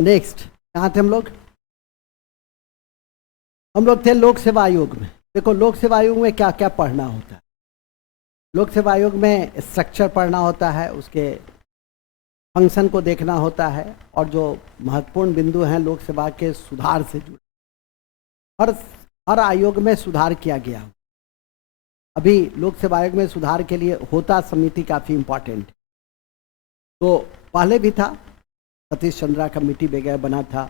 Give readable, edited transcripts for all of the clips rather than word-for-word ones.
Next कहाँ थे हम लोग? हम लोग थे लोक सेवा आयोग में। देखो लोक सेवा आयोग में क्या क्या पढ़ना होता है। लोक सेवा आयोग में स्ट्रक्चर पढ़ना होता है, उसके फंक्शन को देखना होता है, और जो महत्वपूर्ण बिंदु हैं लोक सेवा के सुधार से जुड़े। हर आयोग में सुधार किया गया। अभी लोक सेवा आयोग में सुधार के लिए होता समिति काफ़ी इम्पॉर्टेंट। तो पहले भी था, सतीश चंद्रा कमेटी वगैरह बना था।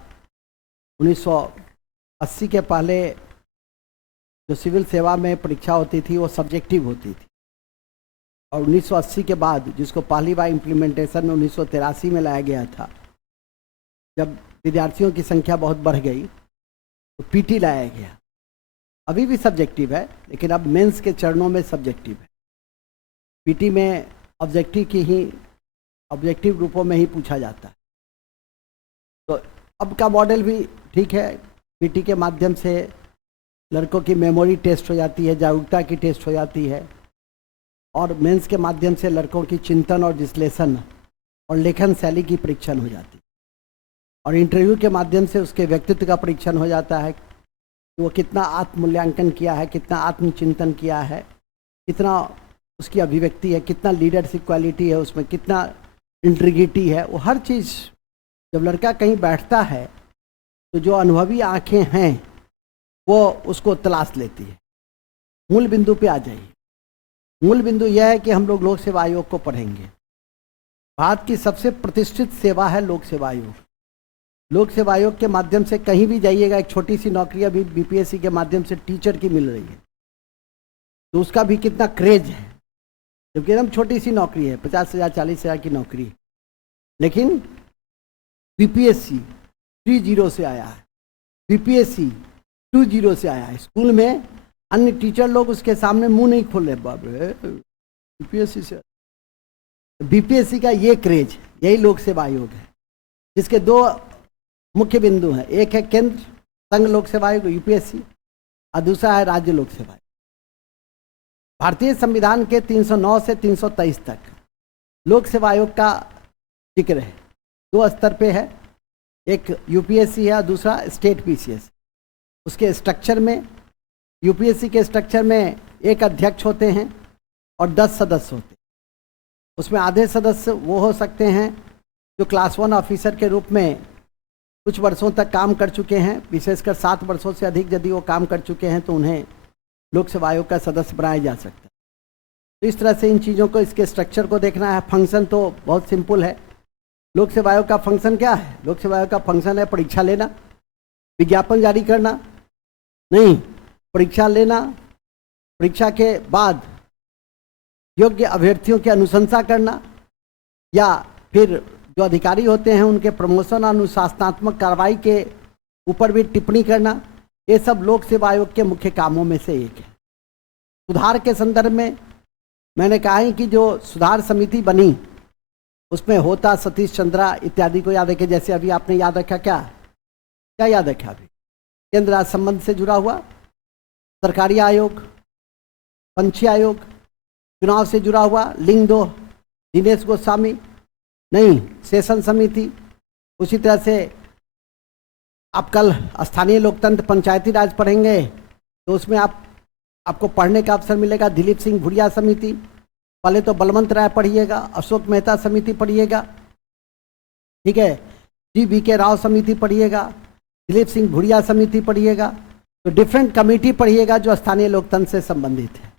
1980 के पहले जो सिविल सेवा में परीक्षा होती थी वो सब्जेक्टिव होती थी, और 1980 के बाद जिसको पहली बार इम्प्लीमेंटेशन में 1983 में लाया गया था, जब विद्यार्थियों की संख्या बहुत बढ़ गई तो पीटी लाया गया। अभी भी सब्जेक्टिव है, लेकिन अब मेंस के चरणों में सब्जेक्टिव है। पीटी में ऑब्जेक्टिव रूपों में ही पूछा जाता है। तो अब का मॉडल भी ठीक है। पीटी के माध्यम से लड़कों की मेमोरी टेस्ट हो जाती है, जागरूकता की टेस्ट हो जाती है, और मेंस के माध्यम से लड़कों की चिंतन और विश्लेषण और लेखन शैली की परीक्षण हो जाती है, और इंटरव्यू के माध्यम से उसके व्यक्तित्व का परीक्षण हो जाता है कि वो कितना आत्ममूल्यांकन किया है, कितना आत्मचिंतन किया है, कितना उसकी अभिव्यक्ति है, कितना लीडरशिप क्वालिटी है उसमें, कितना इंटीग्रिटी है। वो हर चीज़ जब लड़का कहीं बैठता है तो जो अनुभवी आंखें हैं वो उसको तलाश लेती है। मूल बिंदु पे आ जाइए। मूल बिंदु यह है कि हम लोग लोक सेवा आयोग को पढ़ेंगे। भारत की सबसे प्रतिष्ठित सेवा है लोक सेवा आयोग। लोक सेवा आयोग के माध्यम से कहीं भी जाइएगा, एक छोटी सी नौकरी अभी बीपीएससी के माध्यम से टीचर की मिल रही है, तो उसका भी कितना क्रेज है, जबकि एकदम छोटी सी नौकरी है, 50,000 40,000 की नौकरी है, लेकिन बीपीएससी 30 से आया है, बीपीएससी 20 से आया है। स्कूल में अन्य टीचर लोग उसके सामने मुंह नहीं खोल रहे, बाप रे बीपीएससी से। बीपीएससी का ये क्रेज, यही लोक सेवा आयोग है, जिसके दो मुख्य बिंदु हैं। एक है केंद्र संघ लोक सेवा आयोग यूपीएससी, और दूसरा है राज्य लोक सेवा आयोग। भारतीय संविधान के 309 से 323 तक लोक सेवा आयोग का जिक्र है। दो स्तर पे है, एक यूपीएससी है और दूसरा स्टेट पीसीएस। उसके स्ट्रक्चर में, यूपीएससी के स्ट्रक्चर में एक अध्यक्ष होते हैं और 10 सदस्य होते हैं। उसमें आधे सदस्य वो हो सकते हैं जो क्लास 1 ऑफिसर के रूप में कुछ वर्षों तक काम कर चुके हैं, विशेषकर 7 वर्षों से अधिक यदि वो काम कर चुके हैं तो उन्हें लोक सेवा आयोग का सदस्य बनाया जा सकता है। तो इस तरह से इन चीज़ों को, इसके स्ट्रक्चर को देखना है। फंक्शन तो बहुत सिंपल है। लोक सेवा आयोग का फंक्शन क्या है? लोक सेवा आयोग का फंक्शन है परीक्षा लेना, विज्ञापन जारी करना नहीं, परीक्षा लेना, परीक्षा के बाद योग्य अभ्यर्थियों की अनुशंसा करना, या फिर जो अधिकारी होते हैं उनके प्रमोशन और अनुशासनात्मक कार्रवाई के ऊपर भी टिप्पणी करना। ये सब लोक सेवा आयोग के मुख्य कामों में से एक है। सुधार के संदर्भ में मैंने कहा है कि जो सुधार समिति बनी उसमें होता सतीश चंद्रा इत्यादि को याद रखे। जैसे अभी आपने याद रखा, क्या याद रखा? अभी केंद्र राज्य संबंध से जुड़ा हुआ सरकारी आयोग, पंछी आयोग, चुनाव से जुड़ा हुआ लिंग 2 दिनेश गोस्वामी नहीं, सेशन समिति। उसी तरह से आप कल स्थानीय लोकतंत्र पंचायती राज पढ़ेंगे तो उसमें आपको पढ़ने का अवसर मिलेगा दिलीप सिंह भुरिया समिति। पहले तो बलवंत राय पढ़िएगा, अशोक मेहता समिति पढ़िएगा, ठीक है, जी.वी.के. राव समिति पढ़िएगा, दिलीप सिंह भुरिया समिति पढ़िएगा। तो डिफरेंट कमेटी पढ़िएगा जो स्थानीय लोकतंत्र से संबंधित है,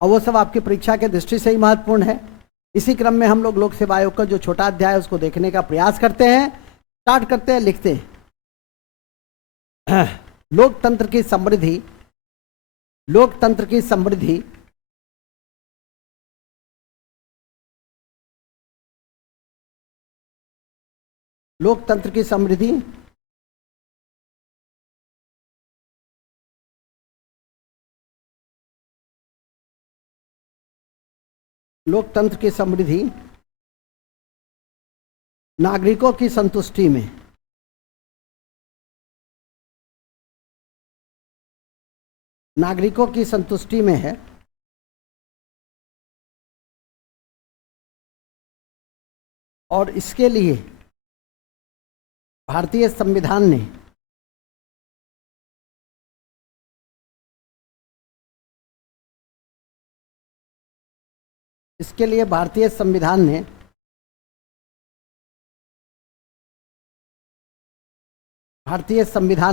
और वो सब आपकी परीक्षा के दृष्टि से ही महत्वपूर्ण है। इसी क्रम में हम लोग लोक सेवा आयोग का जो छोटा अध्याय है उसको देखने का प्रयास करते हैं। स्टार्ट करते हैं, लिखते हैं। लोकतंत्र की समृद्धि, लोकतंत्र की समृद्धि लोकतंत्र की समृद्धि लोकतंत्र की समृद्धि नागरिकों की संतुष्टि में, नागरिकों की संतुष्टि में है, और इसके लिए भारतीय संविधान ने इसके लिए भारतीय संविधान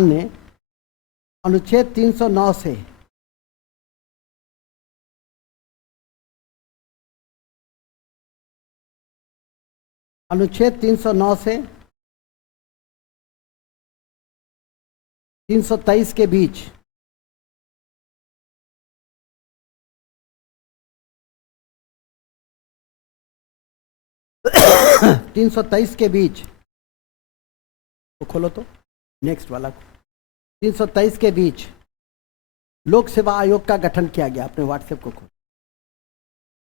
ने अनुच्छेद 309 से अनुच्छेद 309 से 323 के बीच तीन सौ तेईस के बीच तो खोलो तो नेक्स्ट वाला 323 के बीच लोक सेवा आयोग का गठन किया गया। अपने व्हाट्सएप को खोलो।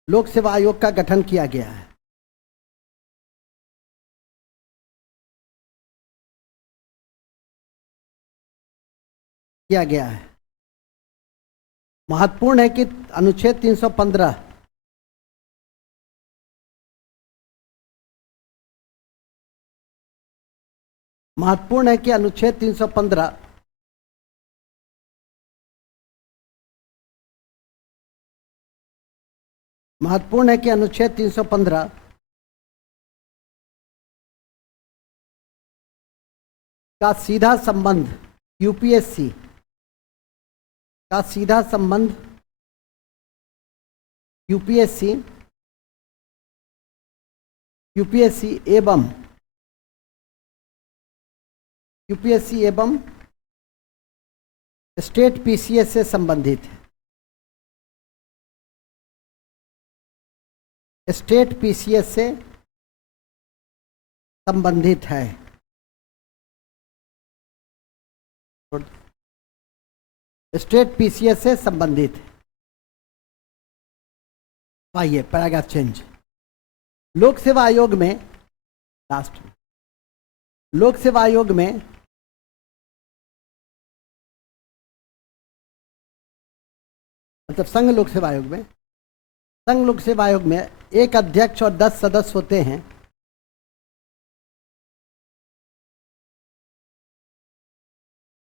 लोक सेवा आयोग का गठन किया गया है। महत्वपूर्ण है कि अनुच्छेद 315 महत्वपूर्ण है कि अनुच्छेद 315 महत्वपूर्ण है कि अनुच्छेद 315 का सीधा संबंध यूपीएससी का सीधा संबंध यूपीएससी एवं स्टेट पीसीएस से संबंधित है। स्टेट पीसीएस से संबंधित है। स्टेट पीसीएस से संबंधित है। आइए पैराग्राफ चेंज। लोक सेवा आयोग में लास्ट में लोक सेवा आयोग में मतलब संघ लोक सेवा आयोग में एक अध्यक्ष और 10 सदस्य होते हैं।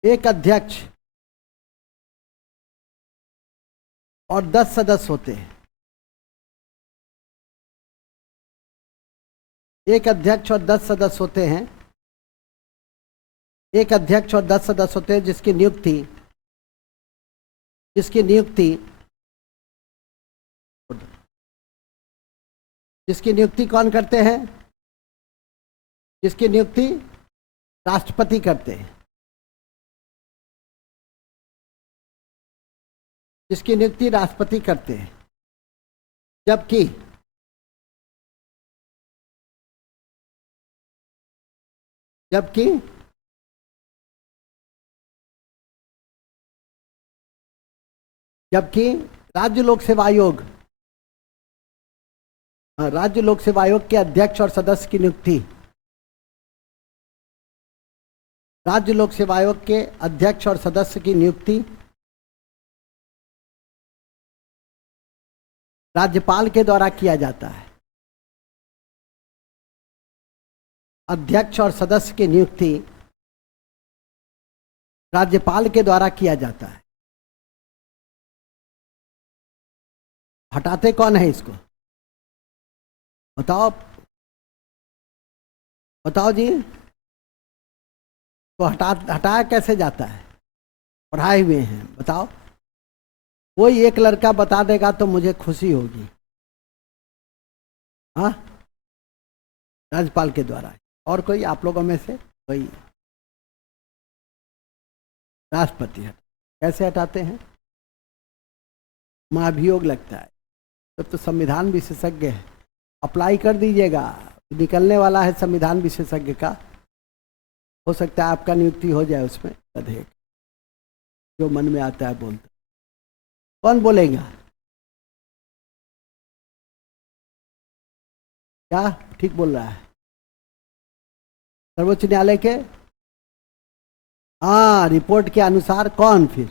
एक अध्यक्ष और 10 सदस्य होते हैं। एक अध्यक्ष और 10 सदस्य होते हैं। एक अध्यक्ष और 10 सदस्य होते हैं जिसकी नियुक्ति कौन करते हैं? जिसकी नियुक्ति राष्ट्रपति करते हैं। जिसकी नियुक्ति राष्ट्रपति करते हैं। जबकि राज्य लोक सेवा आयोग के अध्यक्ष और सदस्य की नियुक्ति राज्य लोक सेवा आयोग के अध्यक्ष और सदस्य की नियुक्ति राज्यपाल के द्वारा किया जाता है। अध्यक्ष और सदस्य की नियुक्ति राज्यपाल के द्वारा किया जाता है। हटाते कौन है इसको? बताओ जी। तो हटाया कैसे जाता है? पढ़ाए हुए हैं, बताओ। कोई एक लड़का बता देगा तो मुझे खुशी होगी। हाँ, राज्यपाल के द्वारा। और कोई आप लोगों में से कोई? राष्ट्रपति कैसे हटाते हैं? महाभियोग लगता है। तो संविधान विशेषज्ञ है, अप्लाई कर दीजिएगा। निकलने वाला है संविधान विशेषज्ञ का। हो सकता है आपका नियुक्ति हो जाए उसमें। अधिक जो मन में आता है बोलता। कौन बोलेगा? क्या ठीक बोल रहा है? सर्वोच्च न्यायालय के रिपोर्ट के अनुसार कौन? फिर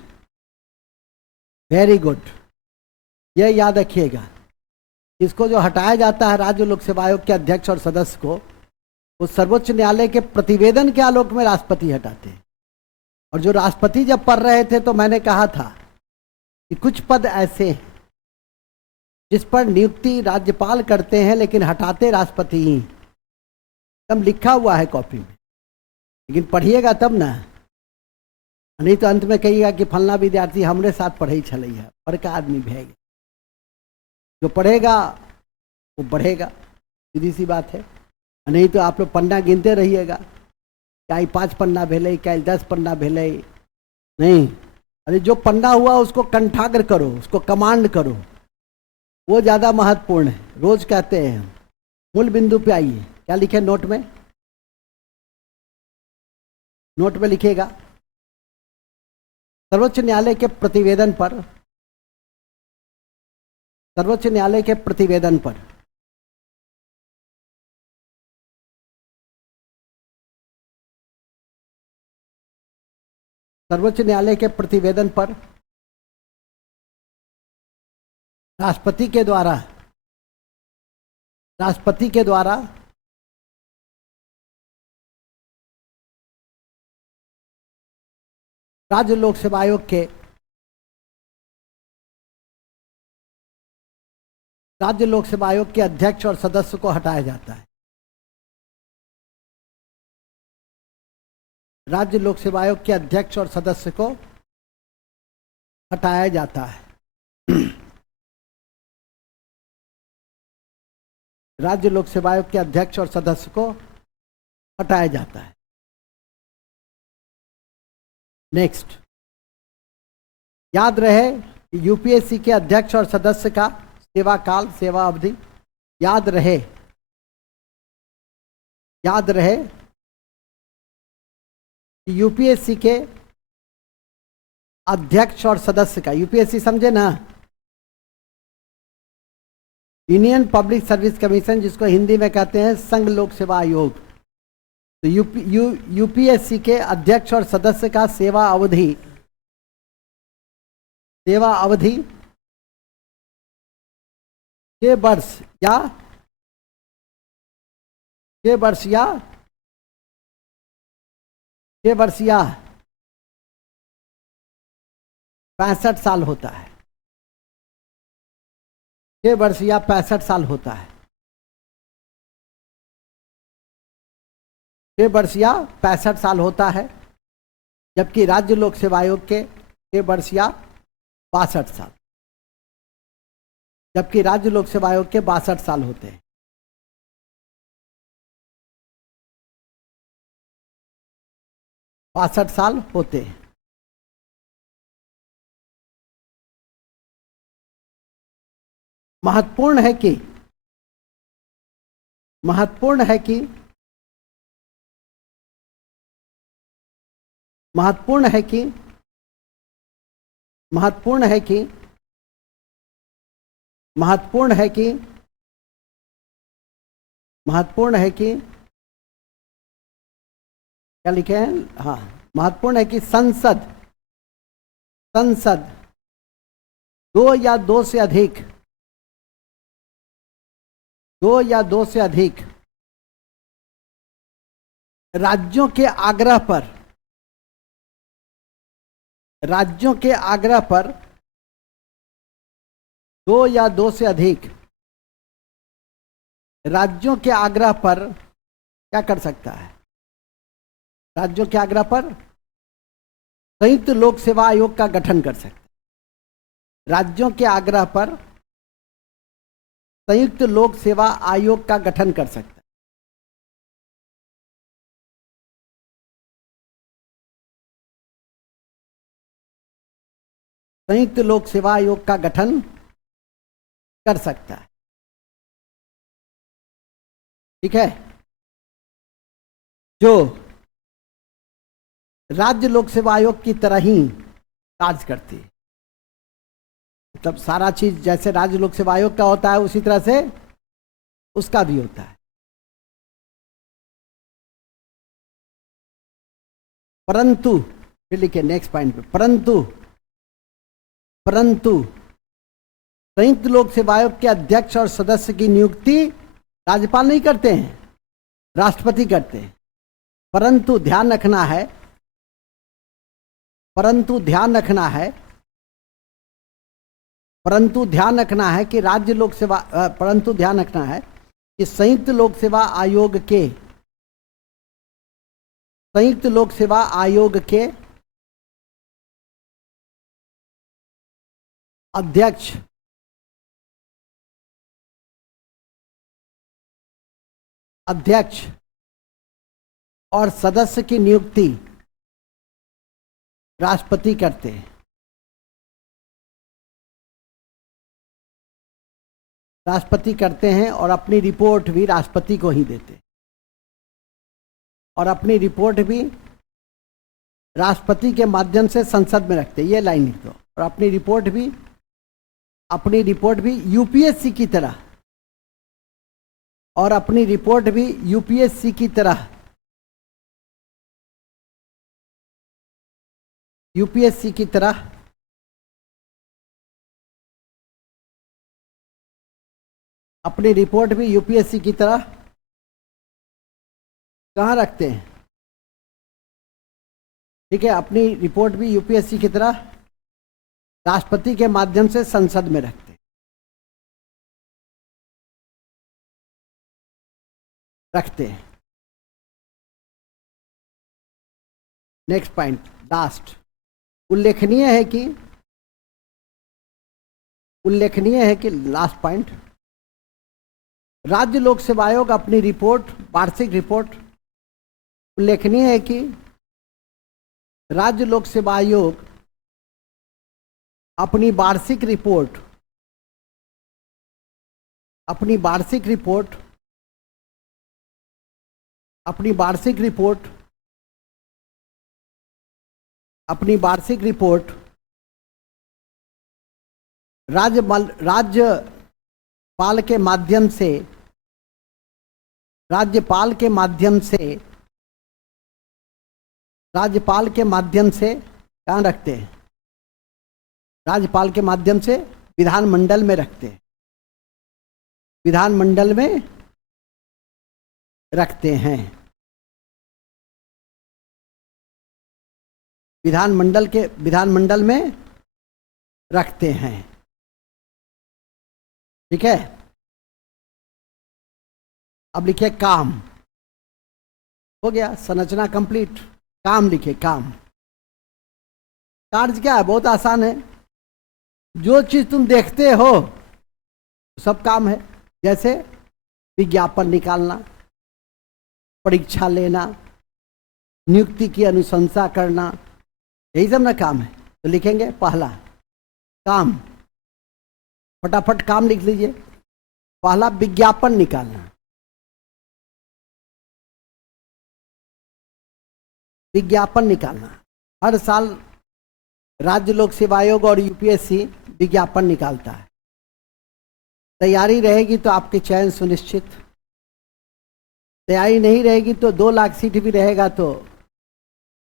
वेरी गुड। यह याद रखिएगा, इसको जो हटाया जाता है राज्य लोक सेवा आयोग के अध्यक्ष और सदस्य को, वो सर्वोच्च न्यायालय के प्रतिवेदन के आलोक में राष्ट्रपति हटाते हैं। और जो राष्ट्रपति जब पढ़ रहे थे तो मैंने कहा था कि कुछ पद ऐसे हैं जिस पर नियुक्ति राज्यपाल करते हैं लेकिन हटाते राष्ट्रपति ही। एकदम लिखा हुआ है कॉपी में, लेकिन पढ़िएगा तब ना, नहीं तो अंत में कहिएगा कि फलना विद्यार्थी हमरे साथ पढ़े छलई है। पढ़ का आदमी भेगा, जो पढ़ेगा वो बढ़ेगा, सीधी सी बात है। नहीं तो आप लोग पन्ना गिनते रहिएगा, क्या 5 पन्ना भेले, क्या 10 पन्ना भेले, नहीं। अरे जो पन्ना हुआ उसको कंठाग्र करो, उसको कमांड करो, वो ज़्यादा महत्वपूर्ण है। रोज कहते हैं मूल बिंदु पे आइए। क्या लिखे नोट में? नोट में लिखिएगा, सर्वोच्च न्यायालय के प्रतिवेदन पर, सर्वोच्च न्यायालय के प्रतिवेदन पर सर्वोच्च न्यायालय के प्रतिवेदन पर राष्ट्रपति के द्वारा राज्य लोक सेवा आयोग के अध्यक्ष और सदस्य को हटाया जाता है। राज्य लोक सेवा आयोग के अध्यक्ष और सदस्य को हटाया जाता है। राज्य लोक सेवा आयोग के अध्यक्ष और सदस्य को हटाया जाता है। नेक्स्ट, याद रहे यूपीएससी के अध्यक्ष और सदस्य का सेवा काल, सेवा अवधि याद रहे यूपीएससी के अध्यक्ष और सदस्य का, यूपीएससी समझे ना, यूनियन पब्लिक सर्विस कमीशन, जिसको हिंदी में कहते हैं संघ लोक सेवा आयोग। तो यूपीएससी के अध्यक्ष और सदस्य का सेवा अवधि 6 वर्ष या 65 साल होता है। 6 वर्ष या 65 साल होता है। 6 वर्ष या 65 साल होता है, जबकि राज्य लोक सेवा आयोग के 6 वर्ष या 62 साल, जबकि राज्य लोक सेवा आयोग के 62 साल होते हैं। बासठ साल होते हैं। महत्वपूर्ण है कि महत्वपूर्ण है कि महत्वपूर्ण है कि महत्वपूर्ण है कि महत्वपूर्ण है कि महत्वपूर्ण है कि क्या लिखे हैं? हाँ, महत्वपूर्ण है कि संसद 2 या 2 से अधिक राज्यों के आग्रह पर 2 या 2 से अधिक राज्यों के आग्रह पर क्या कर सकता है? राज्यों के आग्रह पर संयुक्त लोक सेवा आयोग का गठन कर सकता है। राज्यों के आग्रह पर संयुक्त लोक सेवा आयोग का गठन कर सकता है। संयुक्त लोक सेवा आयोग का गठन कर सकता है। ठीक है, जो राज्य लोक सेवा आयोग की तरह ही कार्य करती है। मतलब सारा चीज जैसे राज्य लोक सेवा आयोग का होता है उसी तरह से उसका भी होता है। परंतु फिर लिखिए नेक्स्ट पॉइंट पे, परंतु संयुक्त लोक सेवा आयोग के अध्यक्ष और सदस्य की नियुक्ति राज्यपाल नहीं करते हैं। राष्ट्रपति करते हैं। परंतु ध्यान रखना है, परंतु ध्यान रखना है, परंतु ध्यान रखना है कि राज्य लोक सेवा, परंतु ध्यान रखना है कि संयुक्त लोक सेवा आयोग के, संयुक्त लोक सेवा आयोग के अध्यक्ष अध्यक्ष और सदस्य की नियुक्ति राष्ट्रपति करते हैं। राष्ट्रपति करते हैं और अपनी रिपोर्ट भी राष्ट्रपति को ही देते हैं, और अपनी रिपोर्ट भी राष्ट्रपति के माध्यम से संसद में रखते हैं। ये लाइन लिख दो। और अपनी रिपोर्ट भी यूपीएससी की तरह, और अपनी रिपोर्ट भी यूपीएससी की तरह, यूपीएससी की तरह अपनी रिपोर्ट भी यूपीएससी की तरह कहाँ रखते हैं? ठीक है, अपनी रिपोर्ट भी यूपीएससी की तरह राष्ट्रपति के माध्यम से संसद में रखते हैं। Next point, last. उल्लेखनीय है कि लास्ट पॉइंट, राज्य लोक सेवा आयोग अपनी रिपोर्ट, वार्षिक रिपोर्ट, उल्लेखनीय है कि राज्य लोक सेवा आयोग अपनी वार्षिक रिपोर्ट राज्यपाल के माध्यम से कहाँ रखते हैं? राज्यपाल के माध्यम से विधानमंडल में रखते हैं, विधानमंडल में रखते हैं, विधानमंडल में रखते हैं। ठीक है, अब लिखिए काम। हो गया, संरचना कंप्लीट। काम लिखिए, काम। कार्य क्या है? बहुत आसान है। जो चीज तुम देखते हो सब काम है। जैसे विज्ञापन निकालना, परीक्षा लेना, नियुक्ति की अनुशंसा करना, यही सब ना काम है। तो लिखेंगे पहला काम, फटाफट काम लिख लीजिए। पहला विज्ञापन निकालना, विज्ञापन निकालना। हर साल राज्य लोक सेवा आयोग और यूपीएससी विज्ञापन निकालता है। तैयारी रहेगी तो आपके चयन सुनिश्चित। तैयारी नहीं रहेगी तो 2 लाख सीट भी रहेगा तो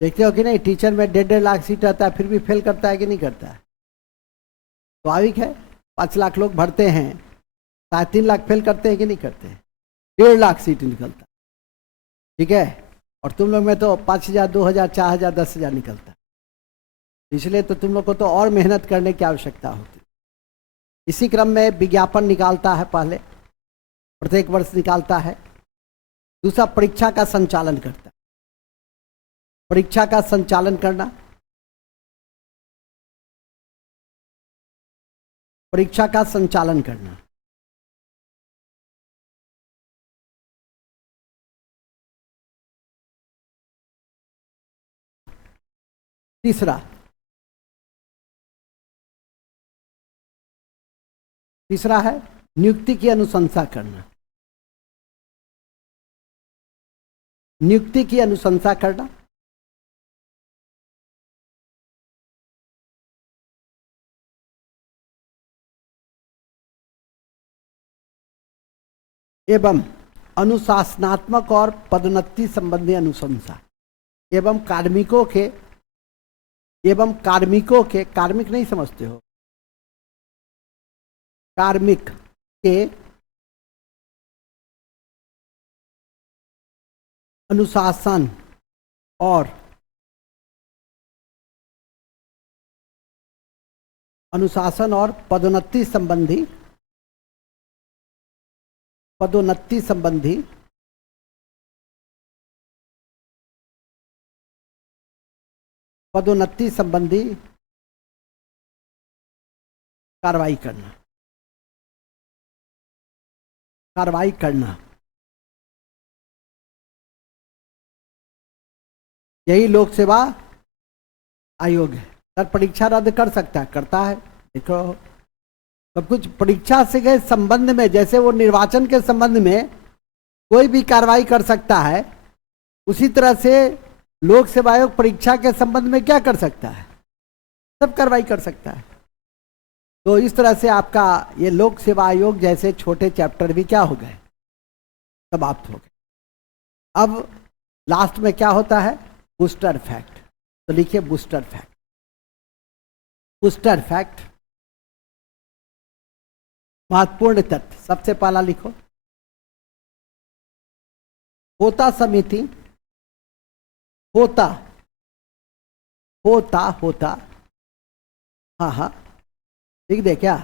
देखते हो कि नहीं, टीचर में 1.5 लाख सीट रहता है, फिर भी फेल करता है कि नहीं करता है? स्वाभाविक है। 5 लाख लोग भरते हैं, 3.5 लाख फेल करते हैं कि नहीं करते हैं? 1.5 लाख सीट निकलता। ठीक है, और तुम लोग में तो 5,000, 2,000, 4,000, 10,000 निकलता। इसलिए तो तुम लोग को तो और मेहनत करने की आवश्यकता होती। इसी क्रम में विज्ञापन निकालता है, पहले प्रत्येक वर्ष निकालता है। दूसरा परीक्षा का संचालन करता है। परीक्षा का संचालन करना, परीक्षा का संचालन करना। तीसरा है नियुक्ति की अनुशंसा करना। नियुक्ति की अनुशंसा करना, एवं अनुशासनात्मक और पदोन्नति संबंधी अनुशंसा, एवं कार्मिकों के, कार्मिक नहीं समझते हो, कार्मिक के अनुशासन और पदोन्नति संबंधी कार्रवाई करना यही लोक सेवा आयोग है। सर परीक्षा रद्द कर सकता है, करता है। देखो सब कुछ परीक्षा से के संबंध में, जैसे वो निर्वाचन के संबंध में कोई भी कार्रवाई कर सकता है, उसी तरह से लोक सेवा आयोग परीक्षा के संबंध में क्या कर सकता है, सब कार्रवाई कर सकता है। तो इस तरह से आपका ये लोक सेवा आयोग जैसे छोटे चैप्टर भी क्या हो गए, समाप्त हो गए। अब लास्ट में क्या होता है, बूस्टर फैक्ट। तो लिखिए बूस्टर फैक्ट। बूस्टर फैक्ट महत्वपूर्ण तथ्य, सबसे पहला लिखो, होता समिति, होता हाँ लिख दे क्या,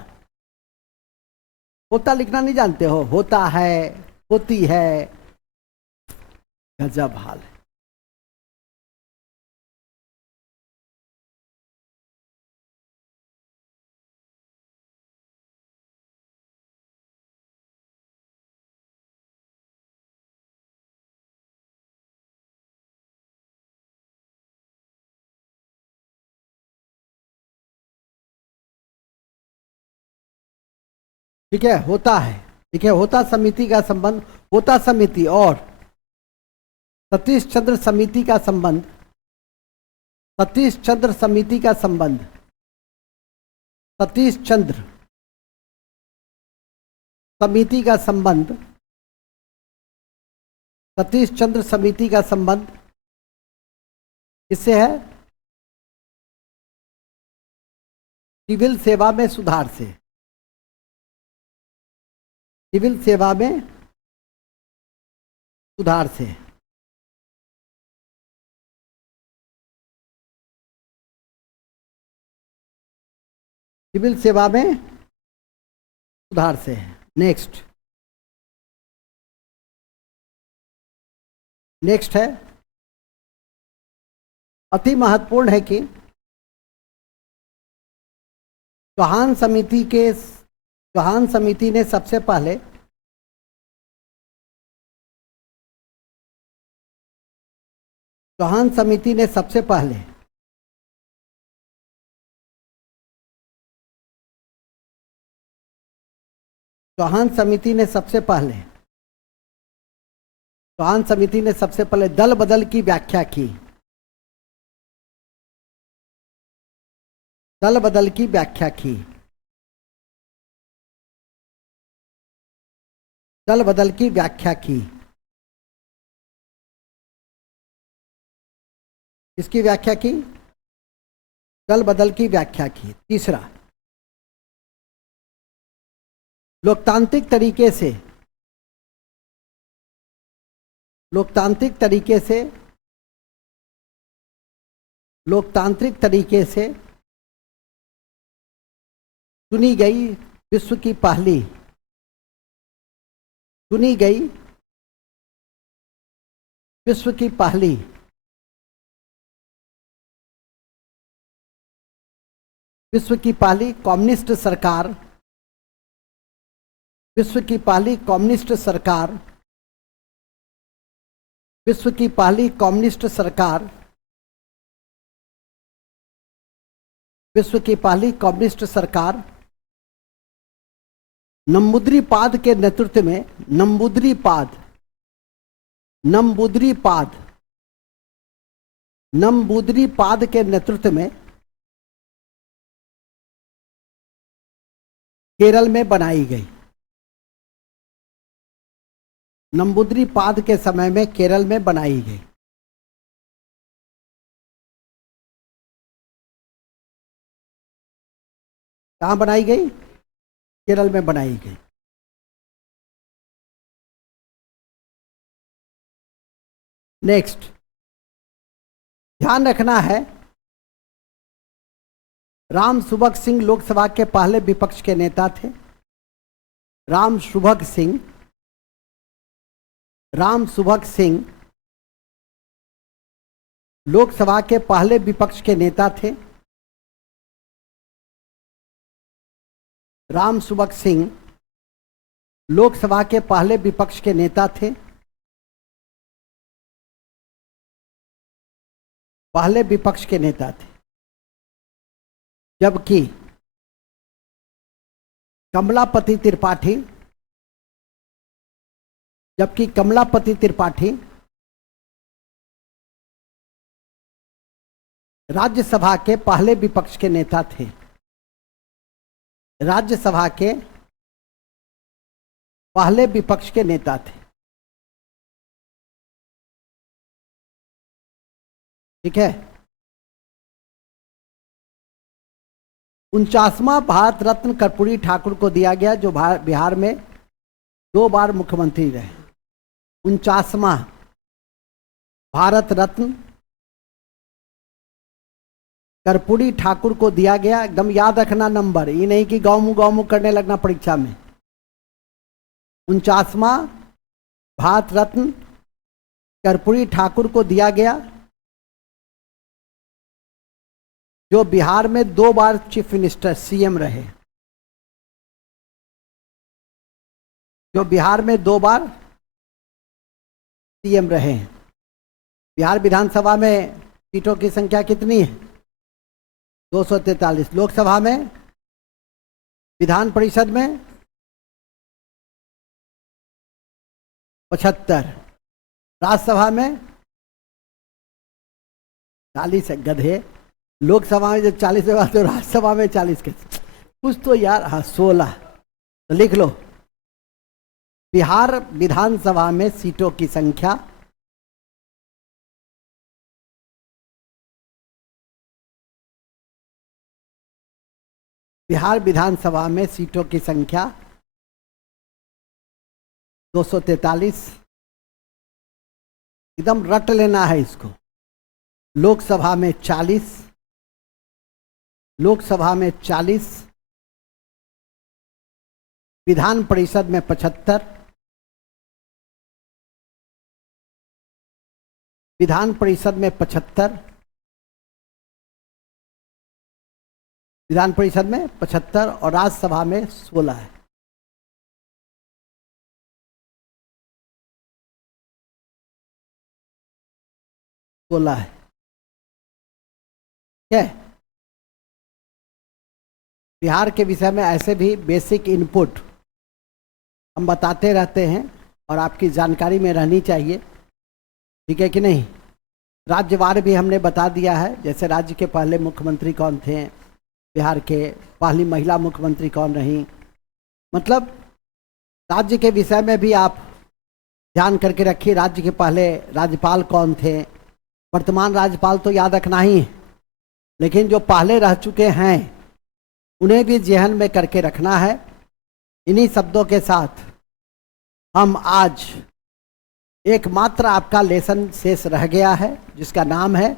होता लिखना नहीं जानते हो, होता है, होती है, गजब हाल है। ठीक है, होता है, ठीक है, होता समिति का संबंध, होता समिति और सतीश चंद्र समिति का संबंध, सतीश चंद्र समिति का संबंध, सतीश चंद्र समिति का संबंध, सतीश चंद्र समिति का संबंध किससे है, सिविल सेवा में सुधार से, सिविल सेवा में सुधार से। सिविल सेवा में सुधार से। नेक्स्ट है, अति महत्वपूर्ण है कि चौहान समिति ने सबसे पहले चौहान समिति ने सबसे पहले दल बदल की व्याख्या की, दल बदल की व्याख्या की, दल बदल की व्याख्या की। इसकी व्याख्या की, दल बदल की व्याख्या की। तीसरा, लोकतांत्रिक तरीके से चुनी गई विश्व की पहली कम्युनिस्ट सरकार, विश्व की पहली कम्युनिस्ट सरकार नंबूद्रीपाद के नेतृत्व में, नंबूद्रीपाद के नेतृत्व में केरल में बनाई गई। नंबूद्रीपाद के समय में केरल में बनाई गई। कहाँ बनाई गई, केरल में बनाई गई। नेक्स्ट ध्यान रखना है, राम सुभग सिंह लोकसभा के पहले विपक्ष के नेता थे। राम सुभग सिंह लोकसभा के पहले विपक्ष के नेता थे। राम सुभग सिंह लोकसभा के पहले विपक्ष के नेता थे। पहले विपक्ष के नेता थे। जबकि कमलापति त्रिपाठी राज्यसभा के पहले विपक्ष के नेता थे। राज्यसभा के पहले विपक्ष के नेता थे। ठीक है। 49वां भारत रत्न कर्पूरी ठाकुर को दिया गया, जो बिहार में 2 बार मुख्यमंत्री रहे। 49वां भारत रत्न कर्पूरी ठाकुर को दिया गया। एकदम याद रखना नंबर, ये नहीं कि गाँव करने लगना परीक्षा में। 49वां भारत रत्न कर्पूरी ठाकुर को दिया गया, जो बिहार में 2 बार चीफ मिनिस्टर सीएम रहे। जो बिहार में 2 बार सीएम रहे। बिहार विधानसभा में सीटों की संख्या कितनी है? 243। लोकसभा में, विधान परिषद में 75, राज्यसभा में 40 है गधे। लोकसभा में जब 40 है तो राज्यसभा में 40 के कुछ तो यार, हाँ 16। तो लिख लो, बिहार विधानसभा में सीटों की संख्या बिहार विधानसभा में सीटों की संख्या 243। एकदम रट लेना है इसको। लोकसभा में 40, लोकसभा में 40, विधान परिषद में 75, विधान परिषद में 75, विधान परिषद में 75 और राज्यसभा में 16 है। है क्या? बिहार के विषय में ऐसे भी बेसिक इनपुट हम बताते रहते हैं और आपकी जानकारी में रहनी चाहिए। ठीक है कि नहीं? राज्यवार भी हमने बता दिया है, जैसे राज्य के पहले मुख्यमंत्री कौन थे, बिहार के पहली महिला मुख्यमंत्री कौन रही, मतलब राज्य के विषय में भी आप ध्यान करके रखिए। राज्य के पहले राज्यपाल कौन थे, वर्तमान राज्यपाल तो याद रखना ही है, लेकिन जो पहले रह चुके हैं उन्हें भी जेहन में करके रखना है। इन्हीं शब्दों के साथ हम आज एकमात्र आपका लेसन शेष रह गया है, जिसका नाम है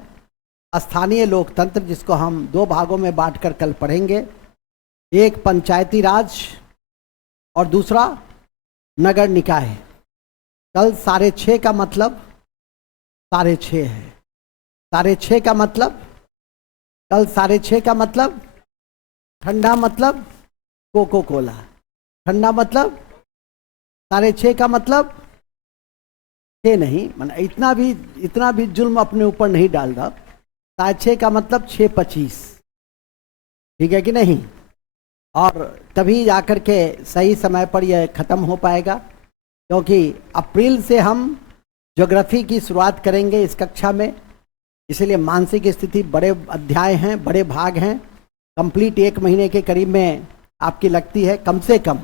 स्थानीय लोकतंत्र, जिसको हम 2 भागों में बांटकर कल पढ़ेंगे। एक पंचायती राज और दूसरा नगर निकाय। कल 6:30 का मतलब 6:30 है। 6:30 का मतलब, कल 6:30 का मतलब ठंडा मतलब कोको कोला। ठंडा मतलब 6:30 का मतलब 6 नहीं, मतलब इतना भी जुल्म अपने ऊपर नहीं डाल रहा। 6:30 का मतलब 6:25। ठीक है कि नहीं? और तभी जाकर के सही समय पर यह ख़त्म हो पाएगा, क्योंकि अप्रैल से हम ज्योग्राफी की शुरुआत करेंगे इस कक्षा में। इसलिए मानसिक स्थिति बड़े अध्याय हैं, बड़े भाग हैं। कंप्लीट 1 महीने के करीब में आपकी लगती है, कम से कम।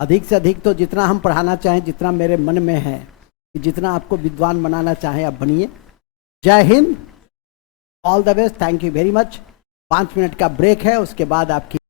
अधिक से अधिक तो जितना हम पढ़ाना चाहें, जितना मेरे मन में है कि जितना आपको विद्वान बनाना चाहें आप बनिए। जय Hind, all the best, thank you very much. 5 minute का ब्रेक है, उसके बाद आपकी